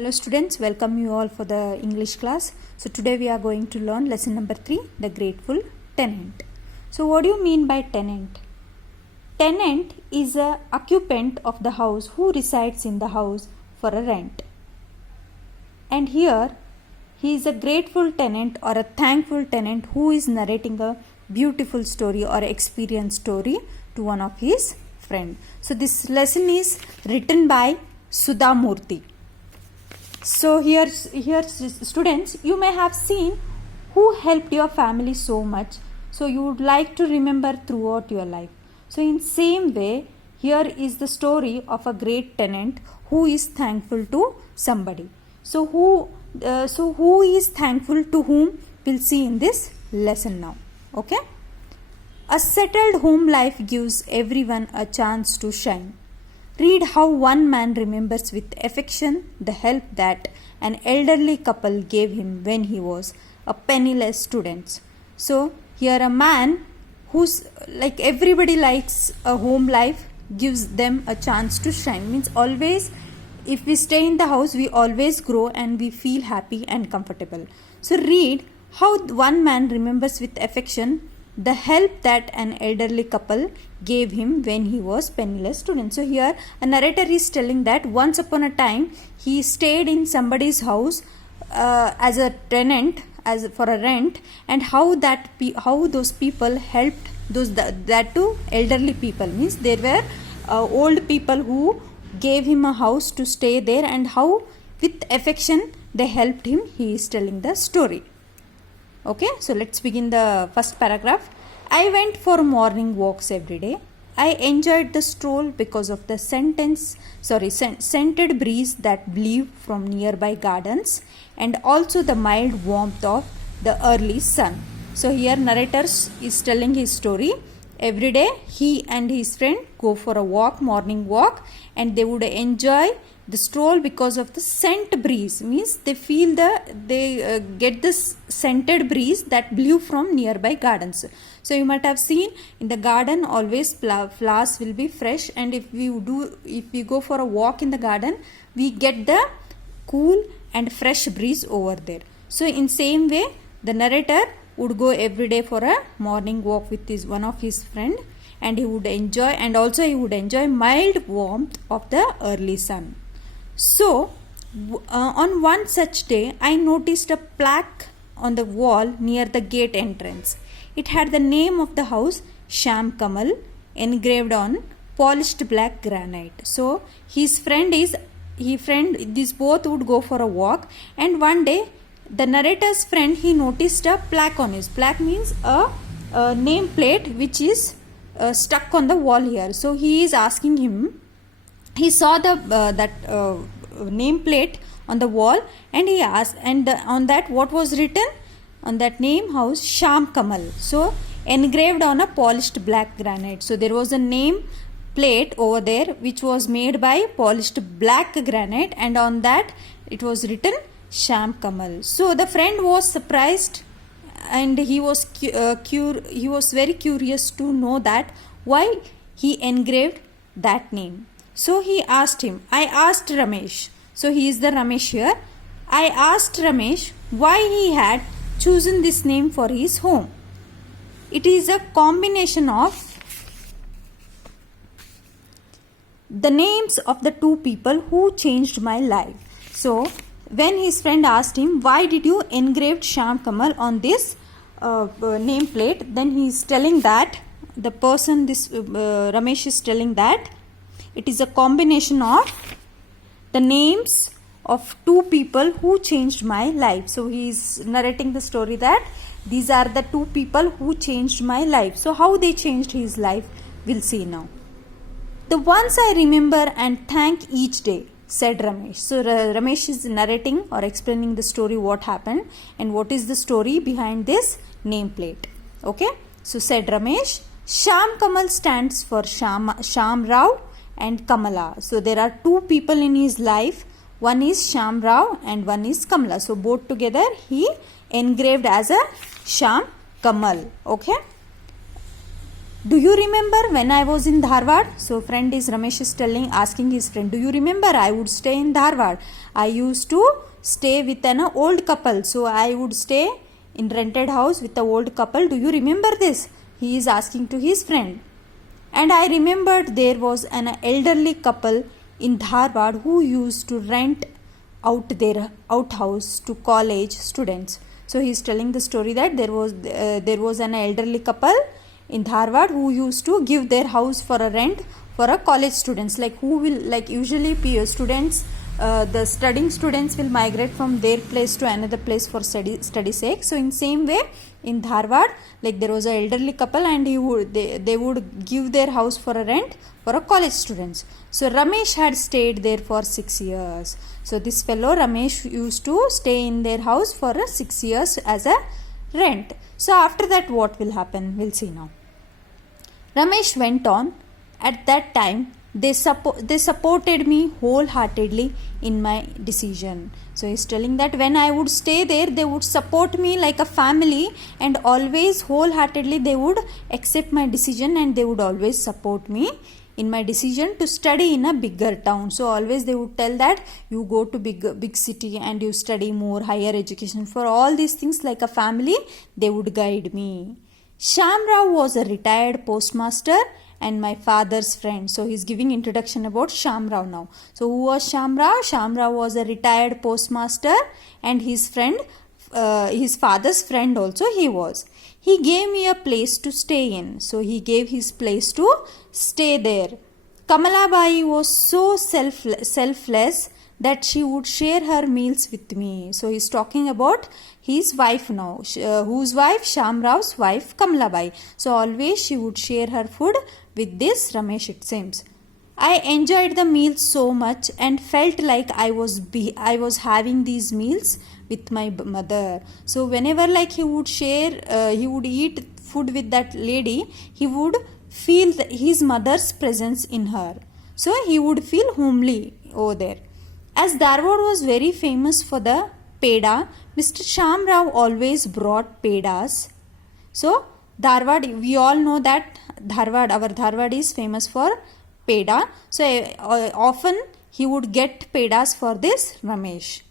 Hello students, welcome you all for the English class. So today we are going to learn lesson number 3, the grateful tenant. So what do you mean by tenant? Tenant is a occupant of the house who resides in the house for a rent. And here he is a grateful tenant or a thankful tenant who is narrating a beautiful story or experience story to one of his friend. So this lesson is written by Sudha Murthy. So here students, you may have seen who helped your family so much, so you would like to remember throughout your life. So in same way, here is the story of a great tenant who is thankful to somebody. So who is thankful to whom, we'll see in this lesson now. Okay. A settled home life gives everyone a chance to shine. Read how one man remembers with affection the help that an elderly couple gave him when he was a penniless student. So here a man who's like everybody likes a home life gives them a chance to shine. Means always if we stay in the house we always grow and we feel happy and comfortable. So read how one man remembers with affection the help that an elderly couple gave him when he was penniless student. So here a narrator is telling that once upon a time he stayed in somebody's house as a tenant, as for a rent, and how those people helped that to elderly people. Means there were old people who gave him a house to stay there, and how with affection they helped him. He is telling the story. Okay, so let's begin the first paragraph. I went for morning walks every day. I enjoyed the stroll because of the scented breeze that blew from nearby gardens, and also the mild warmth of the early sun. So here narrator is telling his story. Every day he and his friend go for a walk, morning walk, and they would enjoy the stroll because of the scent breeze. Means they feel they get this scented breeze that blew from nearby gardens. So you might have seen in the garden always flowers will be fresh, and if we go for a walk in the garden we get the cool and fresh breeze over there. So in same way the narrator would go every day for a morning walk with one of his friend, and he would enjoy mild warmth of the early sun. So on one such day I noticed a plaque on the wall near the gate entrance. It had the name of the house Sham Kamal engraved on polished black granite. So these both would go for a walk, and one day the narrator's friend, he noticed a plaque on his. Plaque means a name plate which is stuck on the wall here. So he is asking him. He saw that name plate on the wall, and he asked, and on that what was written on that name house? Sham Kamal. So engraved on a polished black granite. So there was a name plate over there which was made by polished black granite, and on that it was written Sham Kamal. So the friend was surprised, and he was very curious to know that why he engraved that name. So he asked him. I asked Ramesh. So he is the Ramesh here. I asked Ramesh why he had chosen this name for his home. It is a combination of the names of the two people who changed my life. So when his friend asked him, why did you engrave Sham Kamal on this name plate, then he is telling that the person, Ramesh is telling that it is a combination of the names of two people who changed my life. So he is narrating the story that these are the two people who changed my life. So how they changed his life, we'll see now. The ones I remember and thank each day, said Ramesh. So Ramesh is narrating or explaining the story, what happened and what is the story behind this nameplate. Okay. So said Ramesh, Sham Kamal stands for Sham Rao and Kamala. So there are two people in his life. One is Sham Rao and one is Kamala. So both together he engraved as a Sham Kamal. Okay. Do you remember when I was in Dharwad? So friend is Ramesh is asking his friend, do you remember I would stay in Dharwad? I used to stay with an old couple. So I would stay in rented house with the old couple. Do you remember this? He is asking to his friend. And I remembered there was an elderly couple in Dharwad who used to rent out their outhouse to college students. So he is telling the story that there was an elderly couple in Dharwad who used to give their house for a rent for a college students, like who will, like usually students, the studying students will migrate from their place to another place for study sake. So in same way in Dharwad, like there was an elderly couple and they would give their house for a rent for a college students. So Ramesh had stayed there for 6 years. So this fellow Ramesh used to stay in their house for 6 years as a rent. So after that what will happen, we'll see now. Ramesh went on, at that time they supported me wholeheartedly in my decision. So he's telling that when I would stay there, they would support me like a family, and always wholeheartedly they would accept my decision and they would always support me in my decision to study in a bigger town. So always they would tell that you go to big city and you study more higher education. For all these things, like a family, they would guide me. Shamrao was a retired postmaster and my father's friend. So he's giving introduction about Shamrao now. So who was Shamrao? Shamrao was a retired postmaster and his friend, his father's friend also he was. He gave me a place to stay in. So he gave his place to stay there. Kamalabai was so selfless that she would share her meals with me. So he's talking about his wife now. Whose wife? Shamrao's wife, Kamalabai. So always she would share her food with this Ramesh, it seems. I enjoyed the meals so much and felt like I was having these meals with my mother. So whenever like he would share, he would eat food with that lady, he would feel his mother's presence in her. So he would feel homely over there. As Dharwad was very famous for the peda, Mr. Shamrao always brought pedas. So Dharwad, we all know that our Dharwad is famous for peda. So often he would get pedas for this Ramesh.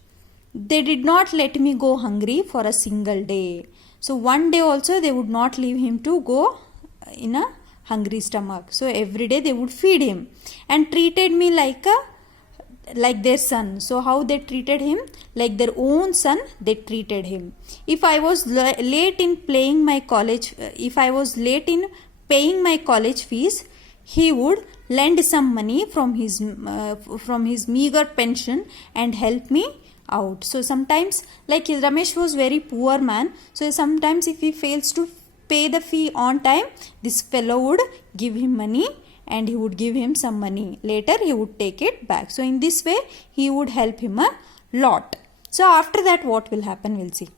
They did not let me go hungry for a single day. So one day also they would not leave him to go in a hungry stomach. So every day they would feed him and treated me like their son. So how they treated him? Like their own son, they treated him. If I was late in paying my college fees, he would lend some money from his meager pension and help me out. So sometimes, like Ramesh was very poor man, so sometimes if he fails to pay the fee on time, this fellow would give him money and he would give him some money. Later he would take it back. So in this way he would help him a lot. So after that what will happen, we'll see.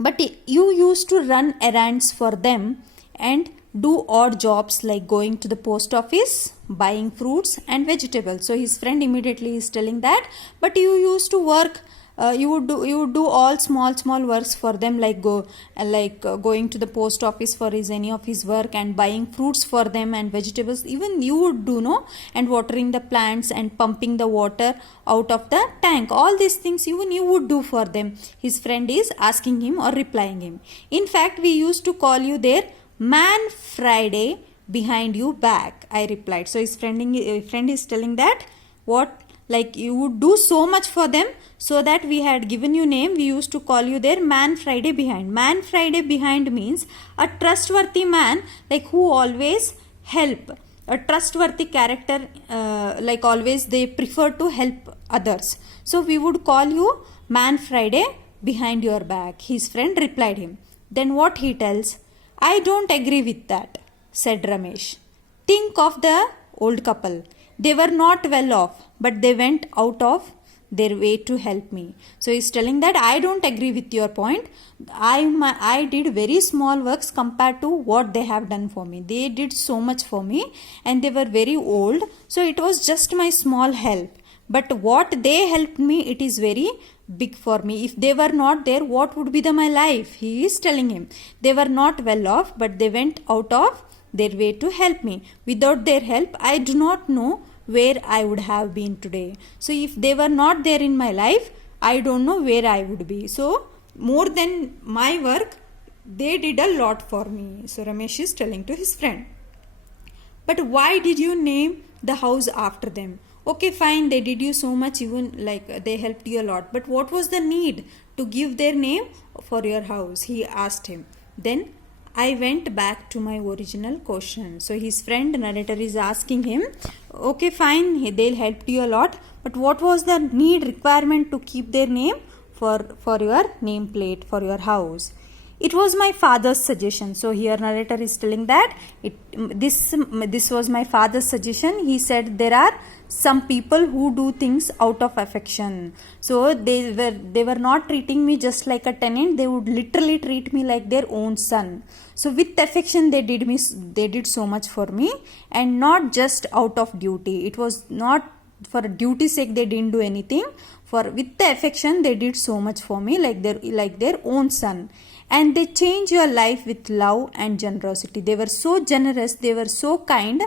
But you used to run errands for them and do odd jobs like going to the post office, buying fruits and vegetables. So his friend immediately is telling that, but you used to work, you would do all small works for them, like going to the post office for any of his work and buying fruits for them and vegetables. Even you would do, no? And watering the plants and pumping the water out of the tank. All these things even you would do for them. His friend is asking him or replying him. In fact, we used to call you there Man Friday behind you back, I replied. So his friend is telling that what, like you would do so much for them, so that we had given you name, we used to call you there Man Friday behind. Man Friday behind means a trustworthy man, like who always help, a trustworthy character, like always they prefer to help others. So we would call you Man Friday behind your back. His friend replied him. Then what he tells? I don't agree with that, said Ramesh. Think of the old couple. They were not well off, but they went out of their way to help me. So he's telling that I don't agree with your point. I did very small works compared to what they have done for me. They did so much for me and they were very old. So it was just my small help. But what they helped me, it is very big for me. If they were not there, what would be my life? He is telling him. They were not well off, but they went out of their way to help me. Without their help, I do not know where I would have been today. So if they were not there in my life, I don't know where I would be. So more than my work, they did a lot for me. So Ramesh is telling to his friend. But why did you name the house after them? Okay, fine, they did you so much, even like they helped you a lot. But what was the need to give their name for your house? He asked him. Then I went back to my original question. So his friend narrator is asking him, okay, fine, they'll help you a lot. But what was the need, requirement to keep their name for your nameplate, for your house? It was my father's suggestion. So here narrator is telling that this was my father's suggestion. He said there are some people who do things out of affection. So they were not treating me just like a tenant. They would literally treat me like their own son. So with affection they did so much for me, and not just out of duty. It was not for duty's sake they didn't do anything. For with the affection they did so much for me, like their own son. And they change your life with love and generosity. They were so generous, they were so kind,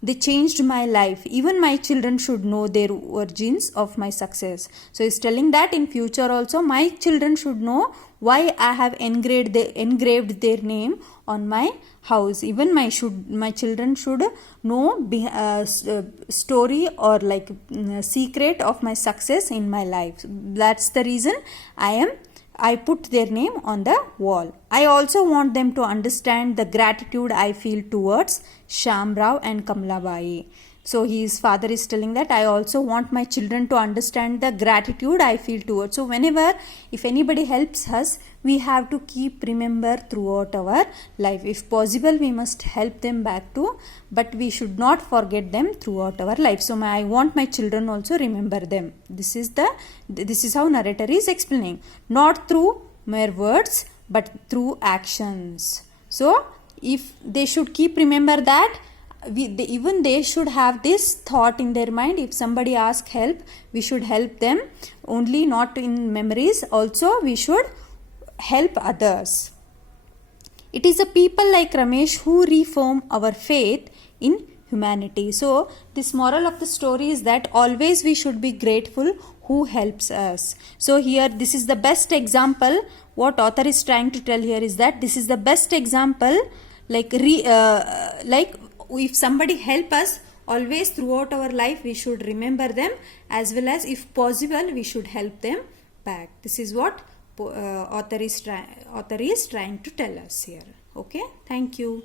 they changed my life. Even my children should know their origins of my success. So he's telling that in future also my children should know why I have engraved their name on my house. Even my children should know story or like secret of my success in my life. That's the reason I put their name on the wall. I also want them to understand the gratitude I feel towards Shamrao and Kamlabai. So his father is telling that I also want my children to understand the gratitude I feel towards. So whenever, if anybody helps us, we have to keep remember throughout our life. If possible, we must help them back too, but we should not forget them throughout our life. So I want my children also remember them. This is how narrator is explaining. Not through mere words, but through actions. So if they should keep remember that, even they should have this thought in their mind. If somebody asks help, we should help them only, not in memories. Also we should help others. It is a people like Ramesh who reform our faith in humanity. So this moral of the story is that always we should be grateful who helps us. So here this is the best example. What author is trying to tell here is that this is the best example, like if somebody help us, always throughout our life we should remember them, as well as if possible we should help them back. This is what author is trying to tell us here. Okay, thank you.